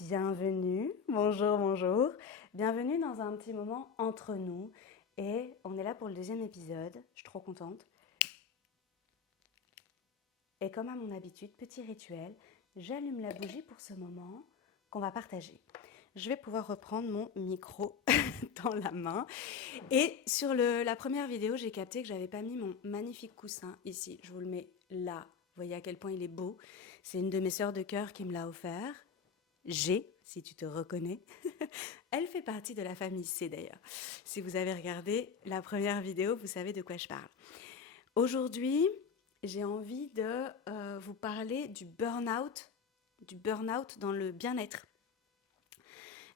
Bienvenue, bonjour, bonjour. Bienvenue dans un petit moment entre nous. Et on est là pour le deuxième épisode. Je suis trop contente. Et comme à mon habitude, petit rituel, j'allume la bougie pour ce moment qu'on va partager. Je vais pouvoir reprendre mon micro dans la main. Et sur la première vidéo, j'ai capté que j'avais pas mis mon magnifique coussin ici. Je vous le mets là. Vous voyez à quel point il est beau. C'est une de mes sœurs de cœur qui me l'a offert. G, si tu te reconnais. Elle fait partie de la famille C d'ailleurs. Si vous avez regardé la première vidéo, vous savez de quoi je parle. Aujourd'hui, j'ai envie de vous parler du burn-out dans le bien-être.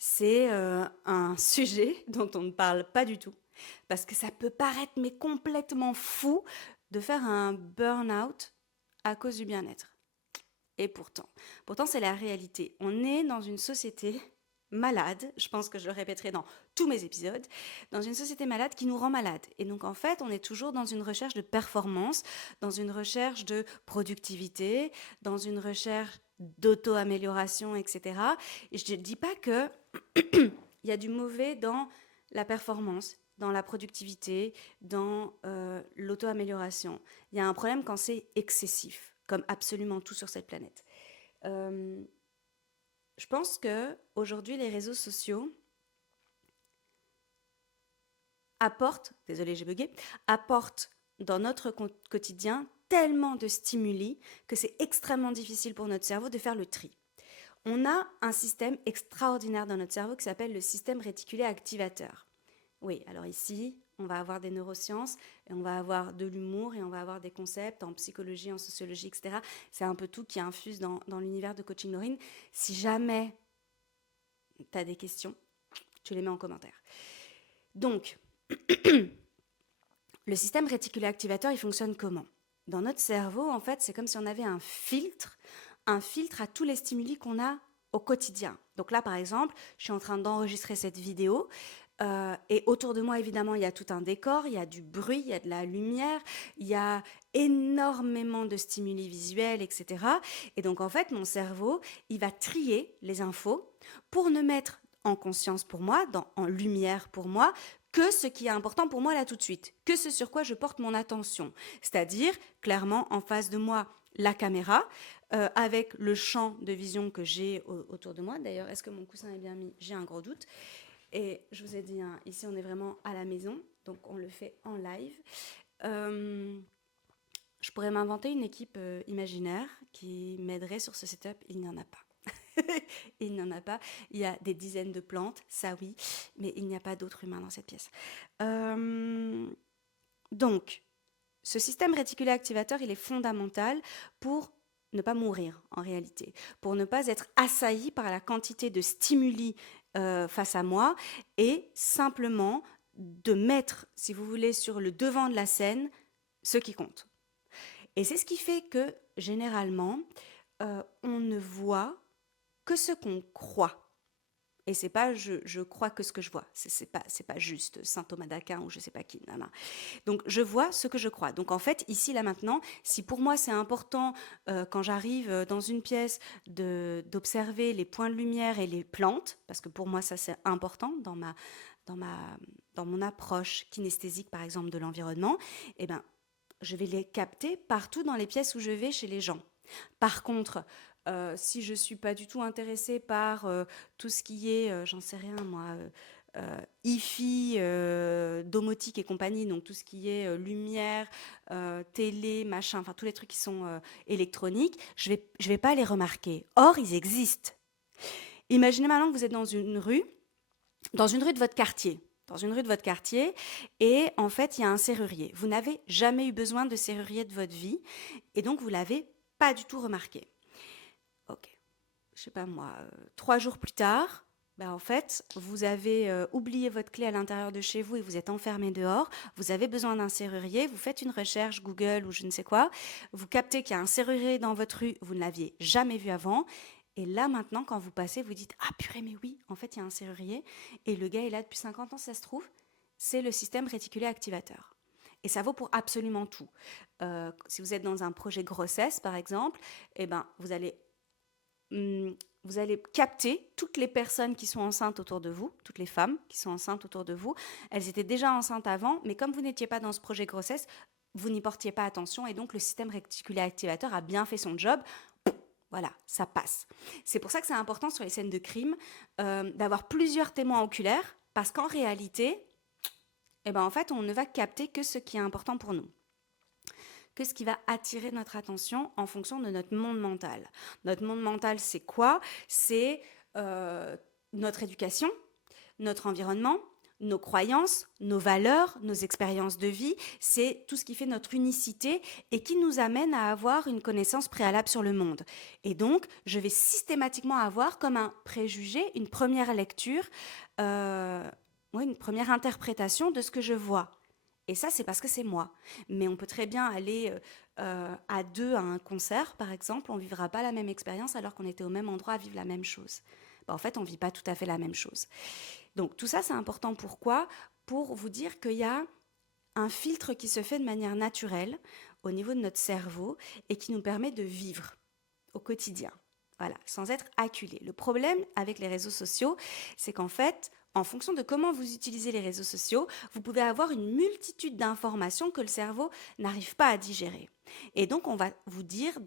C'est un sujet dont on ne parle pas du tout, parce que ça peut paraître mais complètement fou de faire un burn-out à cause du bien-être. Et pourtant c'est la réalité. On est dans une société malade, je pense que je le répéterai dans tous mes épisodes, dans une société malade qui nous rend malade. Et donc en fait, on est toujours dans une recherche de performance, dans une recherche de productivité, dans une recherche d'auto-amélioration, etc. Et je ne dis pas que il y a du mauvais dans la performance, dans la productivité, dans l'auto-amélioration. Il y a un problème quand c'est excessif, comme absolument tout sur cette planète. Euh, je pense que aujourd'hui les réseaux sociaux désolé j'ai bugué, apportent dans notre quotidien tellement de stimuli que c'est extrêmement difficile pour notre cerveau de faire le tri. On a un système extraordinaire dans notre cerveau qui s'appelle le système réticulé activateur. Oui, alors ici, on va avoir des neurosciences, et on va avoir de l'humour, et on va avoir des concepts en psychologie, en sociologie, etc. C'est un peu tout qui infuse dans l'univers de coaching Laurine. Si jamais tu as des questions, tu les mets en commentaire. Donc, le système réticulé activateur, il fonctionne comment? Dans notre cerveau, en fait, c'est comme si on avait un filtre à tous les stimuli qu'on a au quotidien. Donc là, par exemple, je suis en train d'enregistrer cette vidéo. Et autour de moi, évidemment, il y a tout un décor, il y a du bruit, il y a de la lumière, il y a énormément de stimuli visuels, etc. Et donc, en fait, mon cerveau, il va trier les infos pour ne mettre en conscience pour moi, en lumière pour moi, que ce qui est important pour moi là tout de suite, que ce sur quoi je porte mon attention. C'est-à-dire, clairement, en face de moi, la caméra, avec le champ de vision que j'ai autour de moi. D'ailleurs, est-ce que mon coussin est bien mis? J'ai un gros doute. Et je vous ai dit, hein, ici on est vraiment à la maison, donc on le fait en live. Euh, je pourrais m'inventer une équipe imaginaire qui m'aiderait sur ce setup, il n'y en a pas. Il n'y en a pas. Il y a des dizaines de plantes, ça oui, mais il n'y a pas d'autres humains dans cette pièce. Euh, donc, ce système réticulé activateur, il est fondamental pour ne pas mourir en réalité, pour ne pas être assailli par la quantité de stimuli face à moi et simplement de mettre, si vous voulez, sur le devant de la scène ce qui compte. Et c'est ce qui fait que généralement, on ne voit que ce qu'on croit. Et c'est pas je crois que ce que je vois. C'est pas juste saint Thomas d'Aquin ou je sais pas qui. Non, non. Donc je vois ce que je crois. Donc en fait, ici, là, maintenant, si pour moi c'est important, quand j'arrive dans une pièce, d'observer les points de lumière et les plantes, parce que pour moi ça c'est important dans, ma, dans mon approche kinesthésique par exemple de l'environnement, eh ben, je vais les capter partout dans les pièces où je vais chez les gens. Par contre, si je suis pas du tout intéressée par tout ce qui est, j'en sais rien moi, hi-fi, domotique et compagnie, donc tout ce qui est lumière, télé, machin, enfin tous les trucs qui sont électroniques, je vais pas les remarquer. Or, ils existent. Imaginez maintenant que vous êtes dans une rue de votre quartier. Dans une rue de votre quartier, et en fait, il y a un serrurier. Vous n'avez jamais eu besoin de serrurier de votre vie, et donc vous l'avez pas du tout remarqué. Ok, je sais pas moi, 3 jours plus tard, bah en fait, vous avez oublié votre clé à l'intérieur de chez vous et vous êtes enfermé dehors, vous avez besoin d'un serrurier, vous faites une recherche Google ou je ne sais quoi, vous captez qu'il y a un serrurier dans votre rue, vous ne l'aviez jamais vu avant, et là maintenant, quand vous passez, vous dites ah purée, mais oui, en fait, il y a un serrurier, et le gars est là depuis 50 ans, ça se trouve, c'est le système réticulé activateur. Et ça vaut pour absolument tout. Si vous êtes dans un projet grossesse, par exemple, eh ben, vous allez vous allez capter toutes les personnes qui sont enceintes autour de vous, toutes les femmes qui sont enceintes autour de vous. Elles étaient déjà enceintes avant, mais comme vous n'étiez pas dans ce projet grossesse, vous n'y portiez pas attention et donc le système réticulaire activateur a bien fait son job. Voilà, ça passe. C'est pour ça que c'est important sur les scènes de crime d'avoir plusieurs témoins oculaires parce qu'en réalité, en fait, on ne va capter que ce qui est important pour nous, que ce qui va attirer notre attention en fonction de notre monde mental. Notre monde mental, c'est quoi? C'est notre éducation, notre environnement, nos croyances, nos valeurs, nos expériences de vie, c'est tout ce qui fait notre unicité et qui nous amène à avoir une connaissance préalable sur le monde. Et donc, je vais systématiquement avoir comme un préjugé, une première lecture, une première interprétation de ce que je vois. Et ça, c'est parce que c'est moi. Mais on peut très bien aller à deux à un concert, par exemple, on ne vivra pas la même expérience alors qu'on était au même endroit à vivre la même chose. En fait, on ne vit pas tout à fait la même chose. Donc tout ça, c'est important. Pourquoi? Pour vous dire qu'il y a un filtre qui se fait de manière naturelle au niveau de notre cerveau et qui nous permet de vivre au quotidien. Voilà, sans être acculé. Le problème avec les réseaux sociaux, c'est qu'en fait, en fonction de comment vous utilisez les réseaux sociaux, vous pouvez avoir une multitude d'informations que le cerveau n'arrive pas à digérer. Et donc, on va vous dire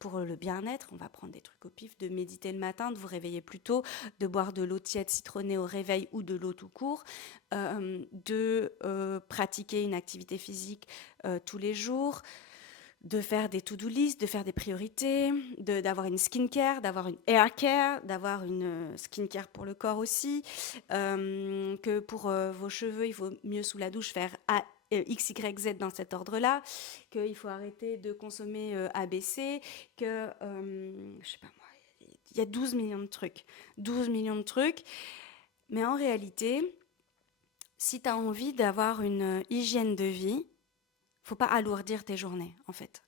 pour le bien-être, on va prendre des trucs au pif, de méditer le matin, de vous réveiller plus tôt, de boire de l'eau tiède citronnée au réveil ou de l'eau tout court, de pratiquer une activité physique tous les jours, de faire des to-do list, de faire des priorités, d'avoir une skincare, d'avoir une hair care, d'avoir une skincare pour le corps aussi, que pour vos cheveux, il faut mieux sous la douche faire X, Y, Z dans cet ordre-là, qu'il faut arrêter de consommer ABC, que, je sais pas moi, il y a 12 millions de trucs. 12 millions de trucs. Mais en réalité, si tu as envie d'avoir une hygiène de vie, faut pas alourdir tes journées, en fait.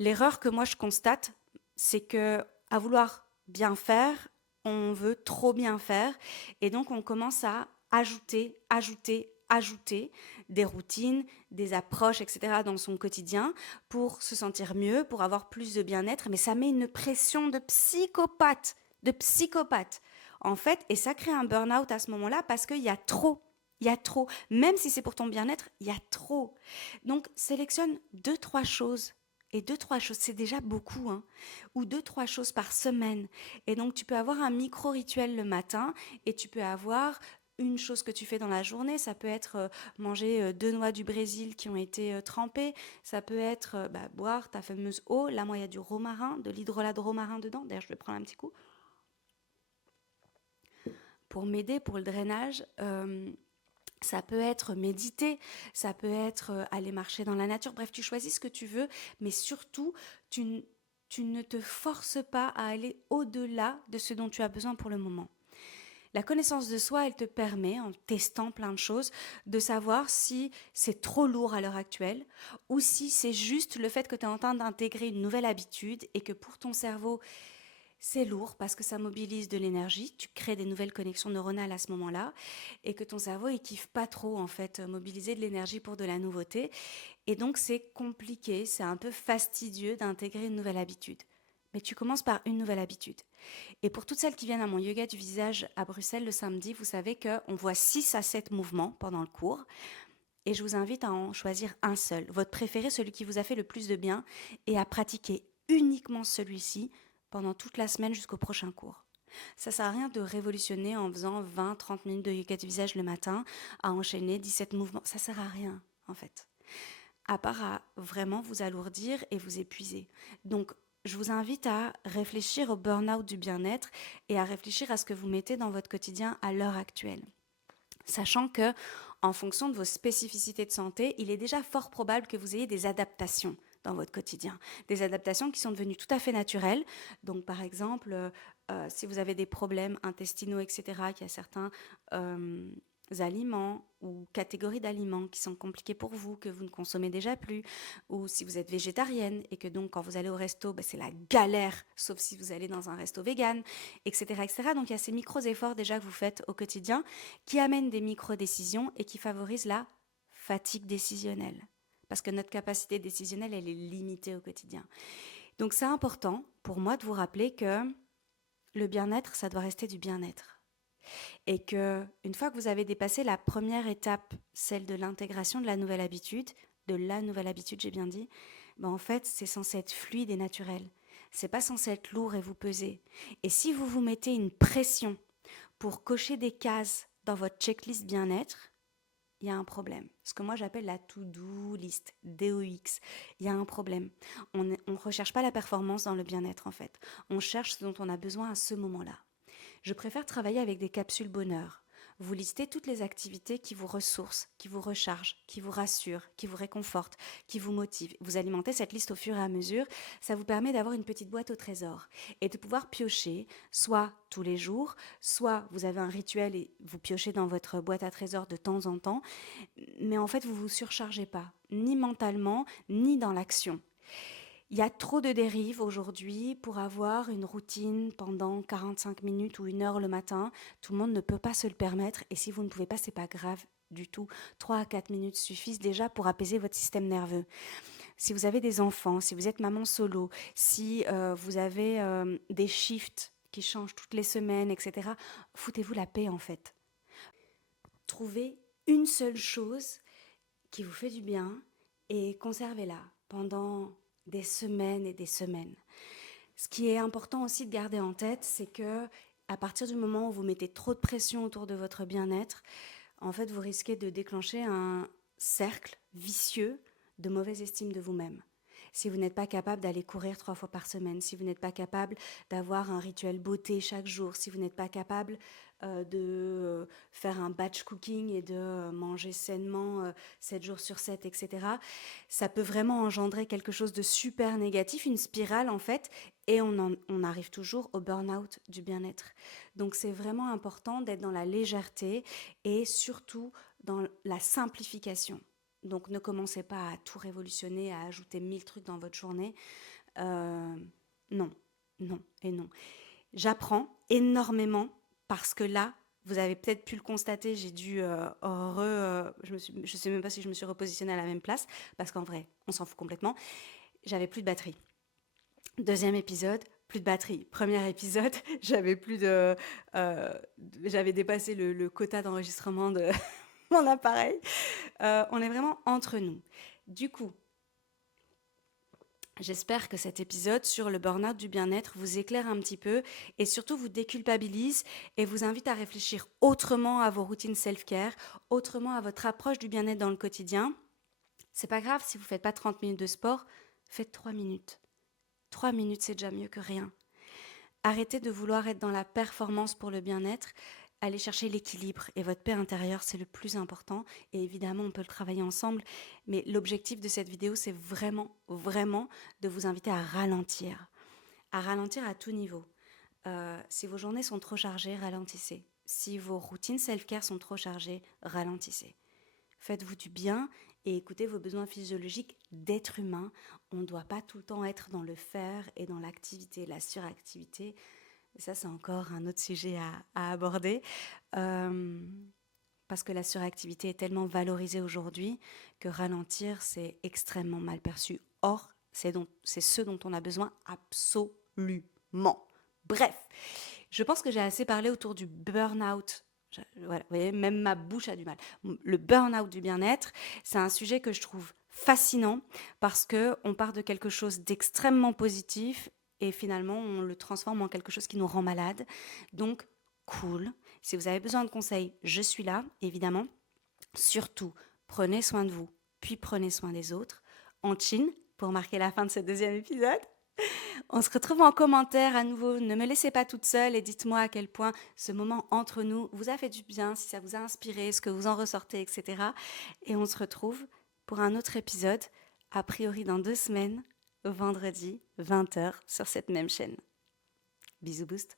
L'erreur que moi je constate, c'est que à vouloir bien faire, on veut trop bien faire et donc on commence à ajouter des routines, des approches, etc. dans son quotidien pour se sentir mieux, pour avoir plus de bien-être, mais ça met une pression de psychopathe, en fait, et ça crée un burn-out à ce moment-là parce qu'il y a trop. Il y a trop. Même si c'est pour ton bien-être, il y a trop. Donc, sélectionne 2, 3 choses. Et 2, 3 choses, c'est déjà beaucoup, hein. Ou 2, 3 choses par semaine. Et donc, tu peux avoir un micro-rituel le matin et tu peux avoir une chose que tu fais dans la journée. Ça peut être manger 2 noix du Brésil qui ont été trempées. Ça peut être boire ta fameuse eau. Là, moi, il y a du romarin, de l'hydrolat de romarin dedans. D'ailleurs, je vais prendre un petit coup. Pour m'aider pour le drainage, ça peut être méditer, ça peut être aller marcher dans la nature. Bref, tu choisis ce que tu veux, mais surtout, tu ne te forces pas à aller au-delà de ce dont tu as besoin pour le moment. La connaissance de soi, elle te permet, en testant plein de choses, de savoir si c'est trop lourd à l'heure actuelle ou si c'est juste le fait que tu es en train d'intégrer une nouvelle habitude et que pour ton cerveau, c'est lourd parce que ça mobilise de l'énergie, tu crées des nouvelles connexions neuronales à ce moment-là et que ton cerveau il kiffe pas trop en fait mobiliser de l'énergie pour de la nouveauté et donc c'est compliqué, c'est un peu fastidieux d'intégrer une nouvelle habitude. Mais tu commences par une nouvelle habitude. Et pour toutes celles qui viennent à mon yoga du visage à Bruxelles le samedi, vous savez qu'on voit 6 à 7 mouvements pendant le cours. Et je vous invite à en choisir un seul, votre préféré, celui qui vous a fait le plus de bien, et à pratiquer uniquement celui-ci pendant toute la semaine jusqu'au prochain cours. Ça sert à rien de révolutionner en faisant 20-30 minutes de yoga du visage le matin, à enchaîner 17 mouvements. Ça sert à rien, en fait. À part à vraiment vous alourdir et vous épuiser. Donc, je vous invite à réfléchir au burn-out du bien-être et à réfléchir à ce que vous mettez dans votre quotidien à l'heure actuelle. Sachant que, en fonction de vos spécificités de santé, il est déjà fort probable que vous ayez des adaptations dans votre quotidien. Des adaptations qui sont devenues tout à fait naturelles. Donc, par exemple, si vous avez des problèmes intestinaux, etc., qu'il y a certains aliments ou catégories d'aliments qui sont compliqués pour vous, que vous ne consommez déjà plus, ou si vous êtes végétarienne et que donc quand vous allez au resto, c'est la galère, sauf si vous allez dans un resto vegan, etc., etc. Donc il y a ces micro-efforts déjà que vous faites au quotidien qui amènent des micro-décisions et qui favorisent la fatigue décisionnelle. Parce que notre capacité décisionnelle, elle est limitée au quotidien. Donc c'est important pour moi de vous rappeler que le bien-être, ça doit rester du bien-être. Et que une fois que vous avez dépassé la première étape, celle de l'intégration de la nouvelle habitude, j'ai bien dit, ben en fait, c'est censé être fluide et naturel. C'est pas censé être lourd et vous peser. Et si vous vous mettez une pression pour cocher des cases dans votre checklist bien-être, il y a un problème. Ce que moi j'appelle la to-do list, DOX. Il y a un problème. On ne recherche pas la performance dans le bien-être en fait. On cherche ce dont on a besoin à ce moment-là. Je préfère travailler avec des capsules bonheur. Vous listez toutes les activités qui vous ressourcent, qui vous rechargent, qui vous rassurent, qui vous réconfortent, qui vous motivent. Vous alimentez cette liste au fur et à mesure. Ça vous permet d'avoir une petite boîte au trésor et de pouvoir piocher, soit tous les jours, soit vous avez un rituel et vous piochez dans votre boîte à trésor de temps en temps. Mais en fait, vous ne vous surchargez pas, ni mentalement, ni dans l'action. Il y a trop de dérives aujourd'hui pour avoir une routine pendant 45 minutes ou 1 heure le matin. Tout le monde ne peut pas se le permettre et si vous ne pouvez pas, c'est pas grave du tout. 3 à 4 minutes suffisent déjà pour apaiser votre système nerveux. Si vous avez des enfants, si vous êtes maman solo, si vous avez des shifts qui changent toutes les semaines, etc., foutez-vous la paix en fait. Trouvez une seule chose qui vous fait du bien et conservez-la pendant des semaines et des semaines. Ce qui est important aussi de garder en tête, c'est que à partir du moment où vous mettez trop de pression autour de votre bien-être, en fait, vous risquez de déclencher un cercle vicieux de mauvaise estime de vous-même. Si vous n'êtes pas capable d'aller courir 3 fois par semaine, si vous n'êtes pas capable d'avoir un rituel beauté chaque jour, si vous n'êtes pas capable de faire un batch cooking et de manger sainement 7 jours sur 7, etc., ça peut vraiment engendrer quelque chose de super négatif, une spirale en fait, et on arrive toujours au burn-out du bien-être. Donc c'est vraiment important d'être dans la légèreté et surtout dans la simplification. Donc ne commencez pas à tout révolutionner, à ajouter 1000 trucs dans votre journée. Euh, non, non et non. J'apprends énormément parce que là, vous avez peut-être pu le constater, j'ai dû je sais même pas si je me suis repositionnée à la même place parce qu'en vrai, on s'en fout complètement. J'avais plus de batterie. Deuxième épisode, plus de batterie. Premier épisode, j'avais plus de, j'avais dépassé le quota d'enregistrement de mon appareil. On est vraiment entre nous. Du coup, j'espère que cet épisode sur le burn-out du bien-être vous éclaire un petit peu et surtout vous déculpabilise et vous invite à réfléchir autrement à vos routines self-care, autrement à votre approche du bien-être dans le quotidien. C'est pas grave si vous faites pas 30 minutes de sport, faites 3 minutes. 3 minutes, c'est déjà mieux que rien. Arrêtez de vouloir être dans la performance pour le bien-être. Allez chercher l'équilibre et votre paix intérieure, c'est le plus important. Et évidemment, on peut le travailler ensemble. Mais l'objectif de cette vidéo, c'est vraiment, vraiment de vous inviter à ralentir. À ralentir à tout niveau. Si vos journées sont trop chargées, ralentissez. Si vos routines self-care sont trop chargées, ralentissez. Faites-vous du bien et écoutez vos besoins physiologiques d'être humain. On ne doit pas tout le temps être dans le faire et dans l'activité, la suractivité. Ça, c'est encore un autre sujet à aborder. Parce que la suractivité est tellement valorisée aujourd'hui que ralentir, c'est extrêmement mal perçu. Or, c'est ce dont on a besoin absolument. Bref, je pense que j'ai assez parlé autour du burn-out. Voilà, vous voyez, même ma bouche a du mal. Le burn-out du bien-être, c'est un sujet que je trouve fascinant parce que on part de quelque chose d'extrêmement positif et finalement on le transforme en quelque chose qui nous rend malade. Donc, cool. Si vous avez besoin de conseils, je suis là, évidemment. Surtout, prenez soin de vous, puis prenez soin des autres. En Chine, pour marquer la fin de ce deuxième épisode. On se retrouve en commentaire à nouveau. Ne me laissez pas toute seule et dites-moi à quel point ce moment entre nous vous a fait du bien, si ça vous a inspiré, ce que vous en ressortez, etc. Et on se retrouve pour un autre épisode, a priori dans 2 semaines, vendredi, 20h, sur cette même chaîne. Bisous boost.